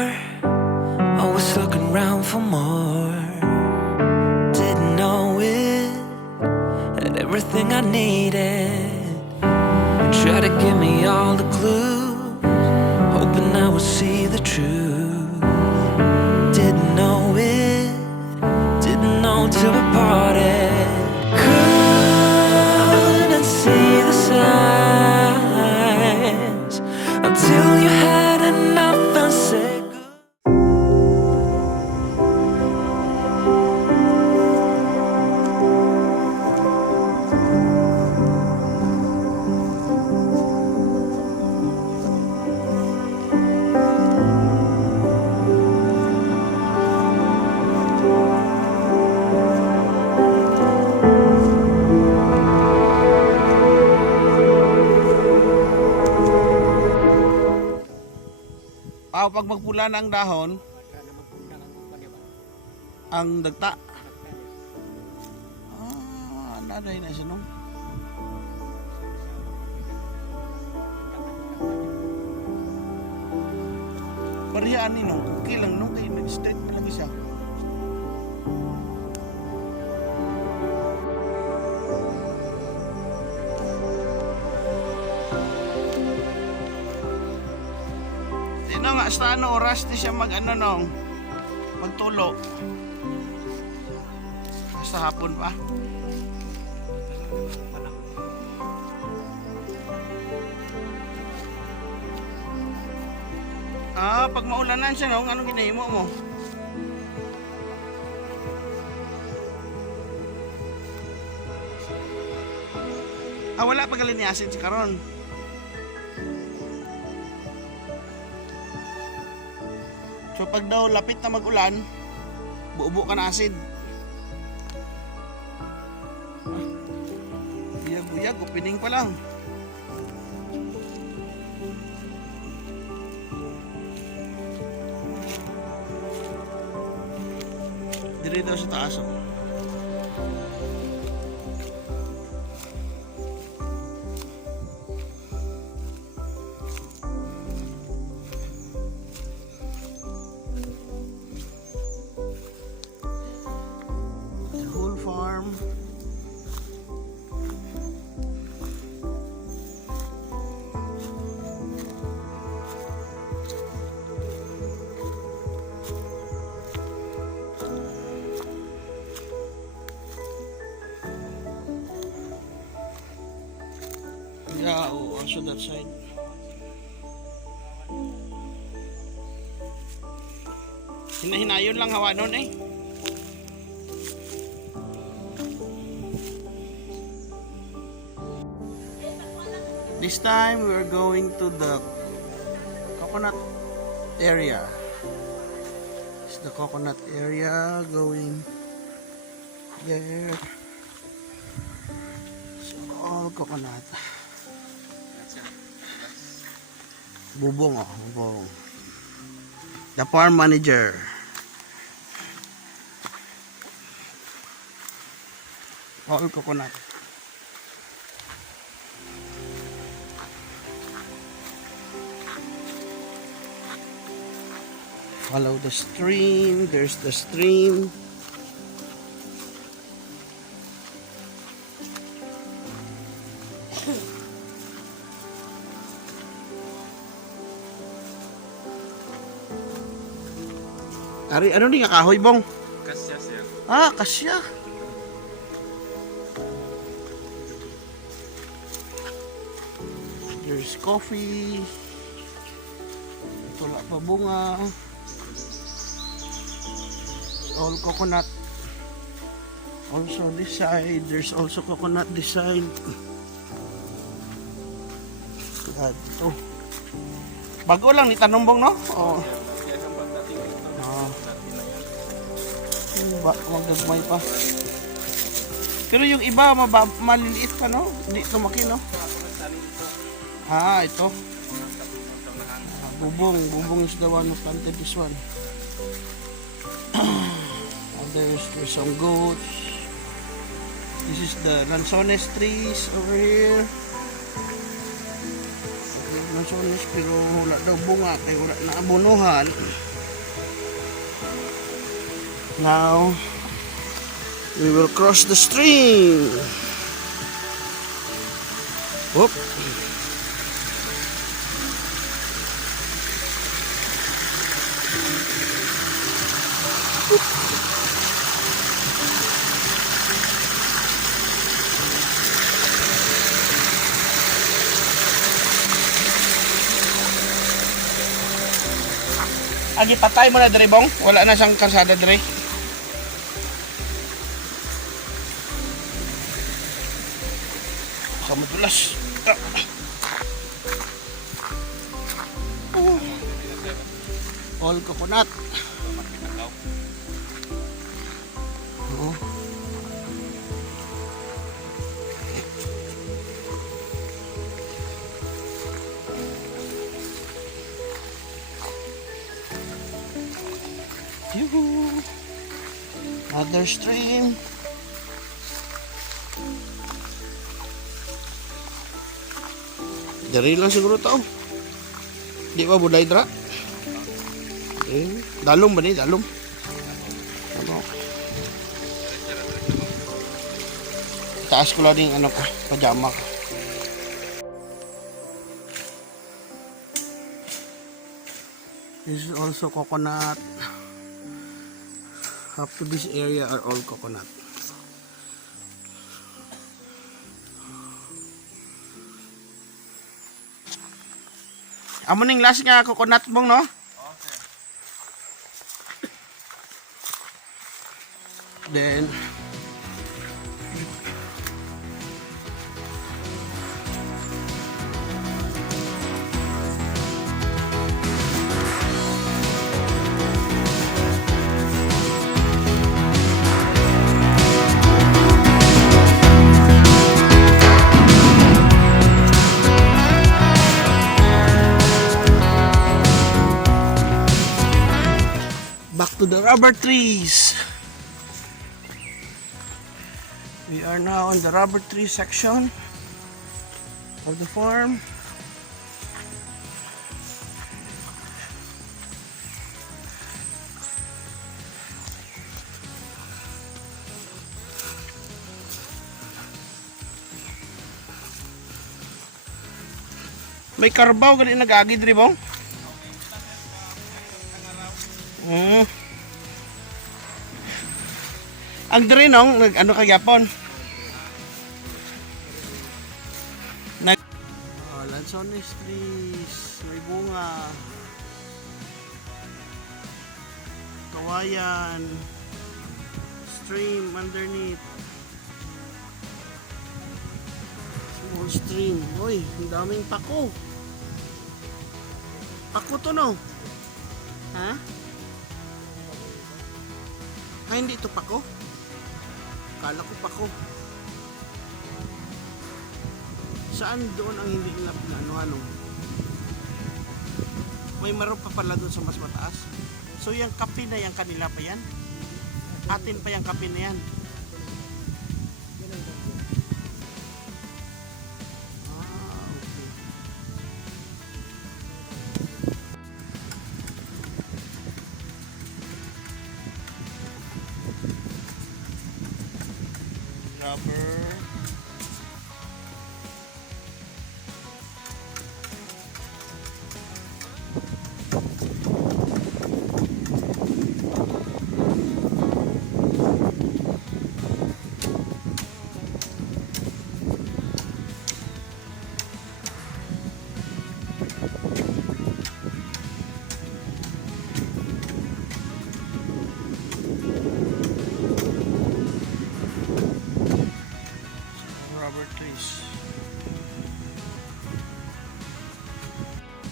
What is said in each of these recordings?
before, always looking round for more. Didn't know it had everything I needed. Try to give me all the clues, hoping I would see the truth. Didn't know it, didn't know till we parted. Couldn't see the signs until you had enough and said goodbye. Pag magpula na ang dahon, ang dagta. Naday na siya nung. Pariyaan ni nung, okay lang nung, kaya nag-straight pa lagi siya. Sino nga sa ano oras di siya mag-ano nung magtulo. Basta hapon pa. Pag maulanan siya nung anong ginahimo mo? Wala pa kaliniasin si karon. So pag daw lapit na mag-ulan, buubo ka na acid. Buyag, opening pa lang. Dito daw sa taas. Farm. Yeah, also that side. Hinayon lang hawa nun eh. This time we're going to the coconut area. It's the coconut area going there. So all coconut. Bubong oh, bubong. The farm manager. All coconut. Follow the stream. There's the stream. Ari, ano ni nga kahoy bong? Kasya siya. Kasya. There's coffee. Wala pa bunga. All coconut. Also this side, there's also coconut this side. Ito. Bago lang ni Tanumbong, no? Oh. Magdagmay pa. Pero yung iba maliliit pa, no? Hindi tumaki, no? Ito. Bubong is the one who planted this one. There's some goats. This is the lanzones trees over here. Lanzones pero wala daw bunga kaya wala na abonuhan. Now, we will cross the stream. Whoop. Agi, patay mo na, Dre, Bong. Wala na siyang karsada, Dre. Sa madulas. All coconut. Oh. Yoo-hoo. Another stream. Dari lang siguro tao. Di ba buday dra? Dalom ba ni? Dalom. Ano? Taas ko lang din ano ko, pajama ko. This is also coconut. Up to this area are all coconut. Amo ning last nga coconut Bong, no? Okay. Then back to the rubber trees. We are now on the rubber tree section of the farm. May karbaw gali nagagid ri Bong. Ang drenong ano kagapon? Lansones trees, may bunga. Kawayan. Stream underneath. Small stream. Uy, ang daming pako. Pako to, no? Ha? Ay, hindi ito pako. Kala ko pako. Saan doon ang hindi nila ano? May maro pa pala doon sa mas mataas. So yung kape na yan kanila pa yan? Atin pa yung kape na yan? Rubber.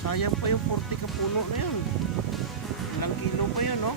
Sayang pa yung 40 ka puno na yun. Ilang kilo pa yun, no?